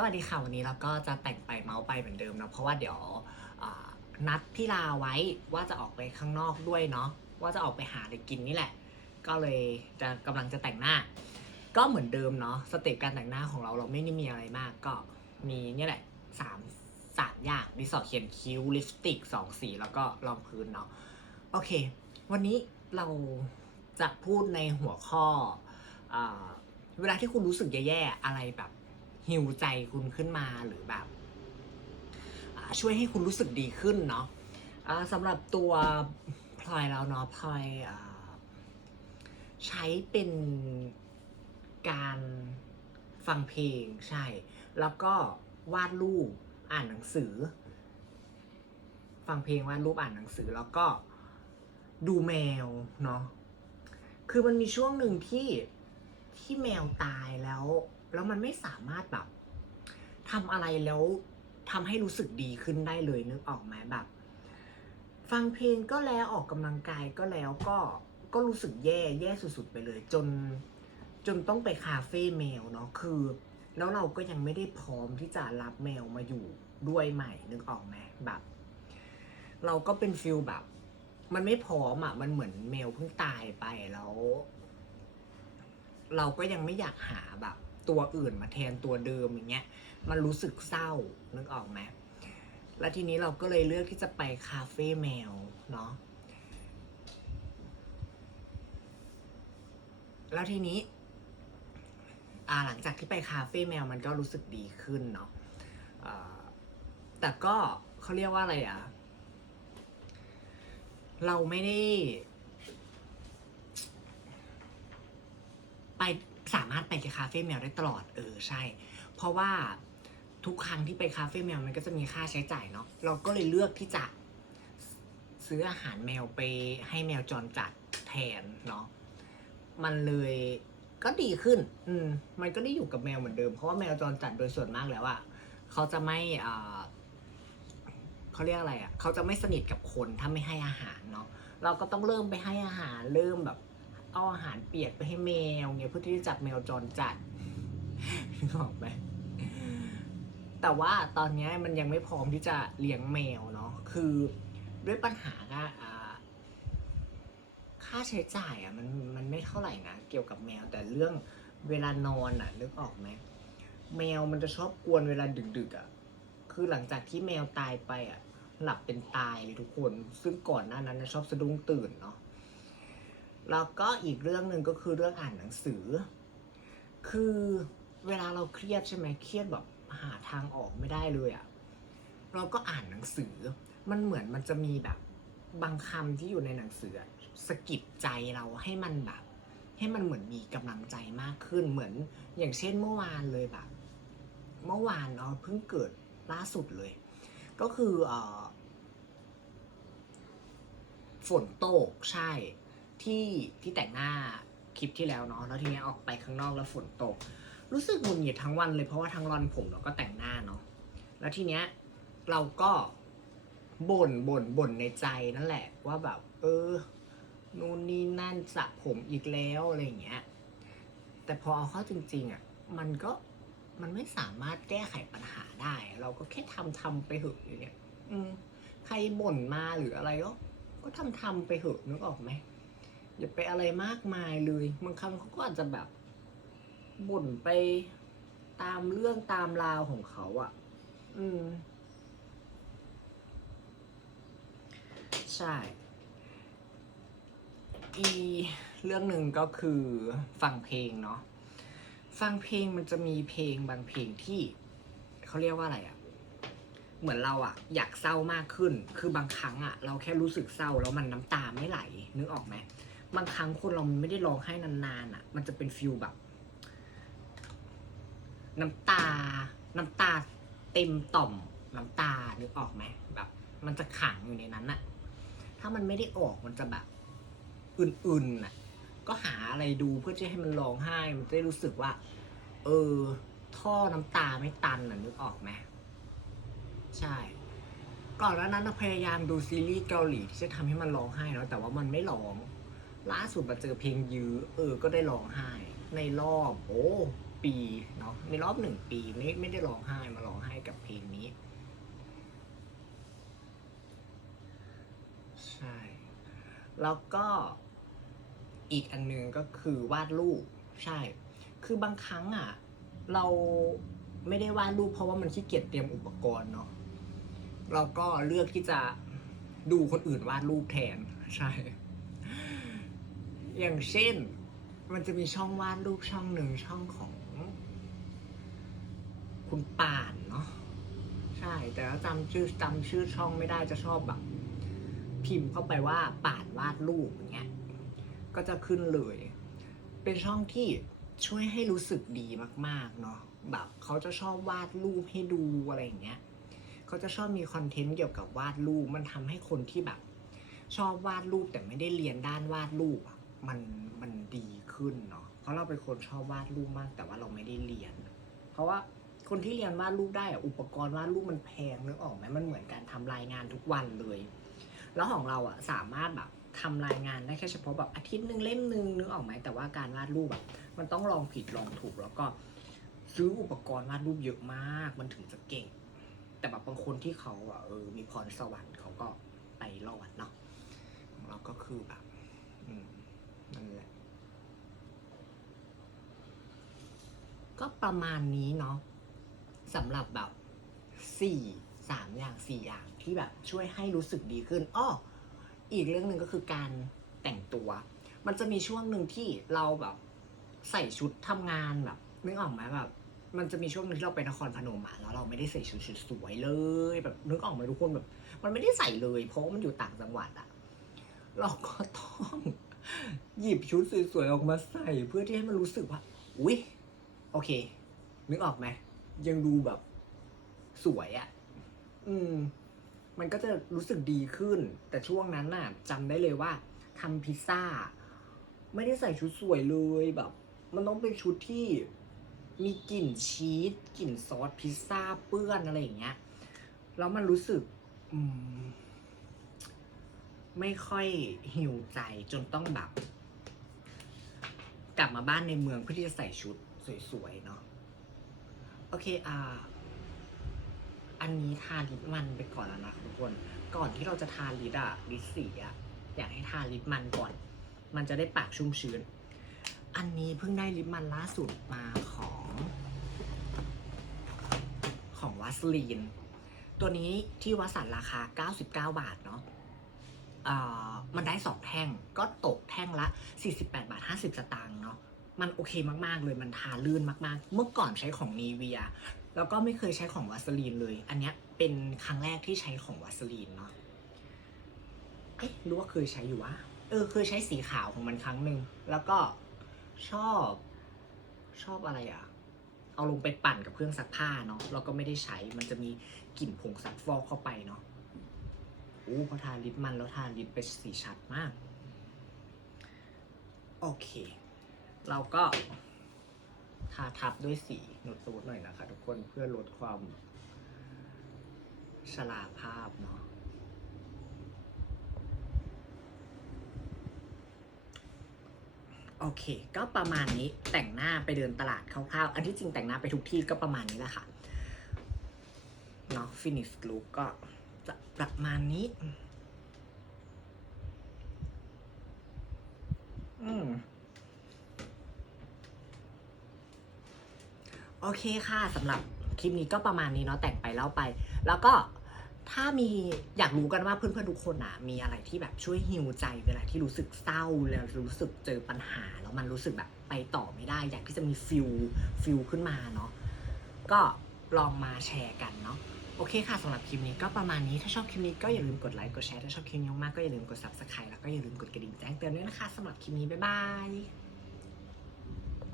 สวัสดีค่ะ วันนี้เราก็จะแต่งไปเมาส์ไปเหมือนเดิมเนาะเพราะว่าเดี๋ยวนัดพี่ลาไว้ว่าจะออกไปข้างนอกด้วยเนาะว่าจะออกไปหาอะไรกินนี่แหละ ก็เลยจะกำลังจะแต่งหน้า ก็เหมือนเดิมเนาะสเต็ปการแต่งหน้าของเราเราไม่ได้มีอะไรมากก็มีเนี่ยแหละสามสามอย่างดิสอเขียนคิ้วลิปสติกสองสีแล้วก็รองพื้นเนาะโอเค วันนี้เราจะพูดในหัวข้ออเวลาที่คุณรู้สึกแย่ๆอะไรแบบ ฮิวใจคุณขึ้นมาหรือแบบช่วยให้คุณรู้สึกดีขึ้นเนาะอ่าสำหรับตัวพลอยแล้วเนาะพลอยอใช้เป็นการฟังเพลงใช่ แล้วก็วาดรูปอ่านหนังสือ ฟังเพลงวาดรูปอ่านหนังสือแล้วก็ดูแมวเนาะคือมันมีช่วงหนึ่งที่ที่แมวตายแล้ว แล้วมันไม่สามารถแบบทำอะไรแล้วทำให้รู้สึกดีขึ้นได้เลยนึกออกไหมแบบ ฟังเพลงก็แล้วออกกำลังกายก็แล้วก็ก็รู้สึกแย่แย่สุดๆไปเลย จนจนต้องไปคาเฟ่แมวเนาะคือ แล้วเราก็ยังไม่ได้พร้อมที่จะรับแมวมาอยู่ด้วยใหม่นึกออกไหมแบบ เราก็เป็นฟิลแบบ มันไม่พร้อมอะมันเหมือนแมวเพิ่งตายไปแล้ว เราก็ยังไม่อยากหาแบบ ตัวอื่นมาแทนตัวเดิมอย่างเงี้ย มันรู้สึกเศร้านึกออกไหมแล้วทีนี้เราก็เลยเลือกที่จะไปคาเฟ่แมวเนาะแล้วทีนี้อาหลังจากที่ไปคาเฟ่แมวมันก็รู้สึกดีขึ้นเนาะแต่ก็เขาเรียกว่าอะไรอะเราไม่ได้ ไป สามารถไปคาเฟ่แมวได้ตลอดเออใช่ เพราะว่าทุกครั้งที่ไปคาเฟ่แมวมันก็จะมีค่าใช้จ่ายเนาะเราก็เลยเลือกที่จะซื้ออาหารแมวไปให้แมวจรจัดแทนเนาะมันเลยก็ดีขึ้น อืม มันก็ได้อยู่กับแมวเหมือนเดิม เพราะว่าแมวจรจัดโดยส่วนมากแล้วอะเขาจะไม่อ่าเขาเรียกอะไรอะ่ะเขาจะไม่สนิทกับคนถ้าไม่ให้อาหารเนาะ เราก็ต้องเริ่มไปให้อาหาร เริ่มแบบ เอาอาหารเปียกไปให้แมวเนี่ยเพื่อที่จะจับแมวจรจัดนึกออกไหมแต่ว่าตอนนี้มันยังไม่พร้อมที่จะเลี้ยงแมวเนาะคือด้วยปัญหาก็อ่าค่าใช้จ่ายอะมันมันไม่เท่าไหร่นะเกี่ยวกับแมวแต่เรื่องเวลานอนอะนึกออกไหมแมวมันจะชอบกวนเวลาดึกๆอะคือหลังจากที่แมวตายไปอะหลับเป็นตายเลยทุกคน ซึ่งก่อนหน้านั้นชอบสะดุ้งตื่นเนาะ แล้วก็อีกเรื่องหนึ่งก็คือเรื่องอ่านหนังสือ คือเวลาเราเครียดใช่ไหมเครียดแบบหาทางออกไม่ได้เลยอะ่ะเราก็อ่านหนังสือ มันเหมือนมันจะมีแบบบางคำที่อยู่ในหนังสือสะกิดใจเราให้มันแบบ ให้มันเหมือนมีกำลังใจมากขึ้นเหมือน อย่างเช่นเมื่อวานเลยแบบ เมื่อวานเนาะเพิ่งเกิดล่าสุดเลย ก็คือเออฝนตกใช่ ที่ที่แต่งหน้าคลิปที่แล้วเนาะแล้วทีเนี้ยออกไปข้างนอกแล้วฝนตก รู้สึกหงุดหงิดทั้งวันเลยเพราะว่าทั้งรอนผมเราก็แต่งหน้าเนาะแล้วทีเนี้ยเราก็บ่นบ่นบ่นในใจนั่นแหละว่าแบบ เออนู่นนี่นั่นสระผมอีกแล้วอะไรอย่างเงี้ยแต่พอเอาเข้าจริงๆอะมันก็มันไม่สามารถแก้ไขปัญหาได้ เราก็แค่ทำทำไปเถอะอย่างเงี้ยอืมใครบ่นมาหรืออะไรก็ก็ทำทำไปเถอะนึกออกไหม อย่าไปอะไรมากมายเลยบางคำเขาก็อาจจะแบบบ่นไปตามเรื่องตามราวของเขาอะ่ะ อืม ใช่ อีเรื่องหนึ่งก็คือฟังเพลงเนาะ ฟังเพลงมันจะมีเพลงบางเพลงที่เขาเรียกว่าอะไรอะเหมือนเราอะอยากเศร้ามากขึ้น คือบางครั้งอะเราแค่รู้สึกเศร้าแล้วมันน้ำตาไม่ไหล นึกออกไหม บางครั้งคนเราไม่ได้ร้องไห้นานๆอะมันจะเป็นฟิลแบบ น้ำตา น้ำตาเต็มต่อม น้ำตานึกออกไหมแบบ มันจะขังอยู่ในนั้นอะถ้ามันไม่ได้ออกมันจะแบบอื่นๆอะก็หาอะไรดูเพื่อจะให้มันร้องไห้ มันจะได้รู้สึกว่า เออ ท่อน้ำตาไม่ตันอะนึกออกไหมใช่ก่อนหน้านั้นพยายามดูซีรีส์เกาหลีที่จะทำให้มันร้องไห้แล้วแต่ว่ามันไม่ร้อง ล่าสุดมาเจอเพลงยื้อเออ ก็ได้ร้องไห้ ในรอบโอ้ปีเนาะในรอบหนึ่งปีไม่ไม่ได้ร้องไห้มาร้องไห้กับเพลงนี้ ใช่ แล้วก็อีกอันหนึงก็คือวาดรูปใช่ คือบางครั้งอะ เราไม่ได้วาดรูปเพราะว่ามันขี้เกียจเตรียมอุปกรณ์เนาะเราก็เลือกที่จะดูคนอื่นวาดรูปแทนใช่ อย่างเช่น มันจะมีช่องวาดรูปช่องหนึ่งช่องของ คุณป่านเนาะใช่ แต่ว่าจำชื่อจำชื่อช่องไม่ได้จะชอบแบบ พิมพ์เข้าไปว่าป่านวาดรูปอย่างเงี้ยก็จะขึ้นเลย เป็นช่องที่ช่วยให้รู้สึกดีมาก ๆ เนาะแบบเขาจะชอบวาดรูปให้ดูอะไรอย่างเงี้ยเขาจะชอบมีคอนเทนต์เกี่ยวกับวาดรูปมันทำให้คนที่แบบ ชอบวาดรูปแต่ไม่ได้เรียนด้านวาดรูปอะ มันมันดีขึ้นเนาะเพราะเราเป็นคนชอบวาดรูปมาก แต่ว่าเราไม่ได้เรียน เพราะว่าคนที่เรียนวาดรูปได้อะอุปกรณ์วาดรูปมันแพงนึกออกไหมมันเหมือนการทำรายงานทุกวันเลย แล้วของเราอะสามารถแบบทำรายงานได้แค่เฉพาะแบบอาทิตย์หนึ่งเล่มหนึ่งนึกออกไหมแต่ว่าการวาดรูปแบบมันต้องลองผิดลองถูกแล้วก็ซื้ออุปกรณ์วาดรูปเยอะมาก มันถึงจะเก่ง แต่แบบบางคนที่เขาอะเออมีพรสวรรค์เขาก็ไปรอดเนาะของเราก็คือแบบ นั่นแหละก็ประมาณนี้เนาะสำหรับแบบสี่สามอย่างสี่อย่างที่แบบช่วยให้รู้สึกดีขึ้นอ้ออีกเรื่องหนึ่งก็คือการแต่งตัว มันจะมีช่วงหนึ่งที่เราแบบใส่ชุดทำงานแบบนึกออกไหมแบบมันจะมีช่วงนึงที่เราไปนครพนมอะแล้วเราไม่ได้ใส่ชุดสวยเลย แบบนึกออกไหมทุกคนแบบ มันไม่ได้ใส่เลย เพราะมันอยู่ต่างจังหวัดอะเราก็ต้อง หยิบชุดสวยๆออกมาใส่เพื่อที่ให้มันรู้สึกว่าอุ้ยโอเค นึกออกไหมยังดูแบบสวยอะ อืม มันก็จะรู้สึกดีขึ้น แต่ช่วงนั้นน่ะจำได้เลยว่าทำพิซซ่า ไม่ได้ใส่ชุดสวยเลยแบบ มันต้องเป็นชุดที่มีกลิ่นชีสกลิ่นซอสพิซซ่าเปื้อนอะไรอย่างเงี้ยแล้วมันรู้สึก อืม ไม่ค่อยหิวใจจนต้องแบบ กลับมาบ้านในเมืองเพื่อที่จะใส่ชุดสวยๆเนาะโอเคอ่าอันนี้ทาลิปมันไปก่อนแล้วนะทุกคน ก่อนที่เราจะทาลิปอะลิปสีอะอยากให้ทาลิปมันก่อน มันจะได้ปากชุ่มชื้น อันนี้เพิ่งได้ลิปมันล่าสุดมาของ ของวัสลีน ตัวนี้ที่วัสันราคา 99 บาทเนาะเอ่อ มันได้สองแท่งก็ตกแท่งละ 48 บาท 50 สตางค์เนาะมันโอเคมากๆเลยมันทาลื่นมากๆ เมื่อก่อนใช้ของนีเวียแล้วก็ไม่เคยใช้ของวัสลีนเลย อันเนี้ยเป็นครั้งแรกที่ใช้ของวัสลีนเนาะเอ๊ะรู้ว่าเคยใช้อยู่วะเออเคยใช้สีขาวของมันครั้งหนึ่งแล้วก็ชอบชอบอะไรอะเอาลงไปปั่นกับเครื่องซักผ้าเนาะแล้วก็ไม่ได้ใช้มันจะมีกลิ่นผงซักฟอกเข้าไปเนาะ อ้พอทาลิปมันแล้วทาลิปเป็นสีชัดมาก โอเค เราก็ ทาทับด้วยสีนูดตูดหน่อยนะคะ ทุกคนเพื่อลดความชราภาพเนาะโอเค ก็ประมาณนี้แต่งหน้าไปเดินตลาดคร่าวๆ อันที่จริงแต่งหน้าไปทุกที่ก็ประมาณนี้แหละค่ะ เนาะ finish look ก็ จะประมาณนี้ อืมโอเคค่ะสำหรับคลิปนี้ก็ประมาณนี้เนาะแต่งไปเล่าไป แล้วก็ถ้ามีอยากรู้กันว่าเพื่อนๆทุกคนอะมีอะไรที่แบบช่วยฮิวใจเวลาที่รู้สึกเศร้าแล้วรู้สึกเจอปัญหา แล้วมันรู้สึกแบบไปต่อไม่ได้ อยากที่จะมีฟิลฟิลขึ้นมาเนาะก็ลองมาแชร์กันเนาะ โอเคค่ะสำหรับคลิปนี้ก็ประมาณนี้ถ้าชอบคลิปนี้ก็อย่าลืมกดไลค์กดแชร์ถ้าชอบคลิปนี้มากก็อย่าลืมกด subscribe แล้วก็อย่าลืมกดกระดิ่งแจ้งเตือนด้วยนะคะสำหรับคลิปนี้บ๊ายบาย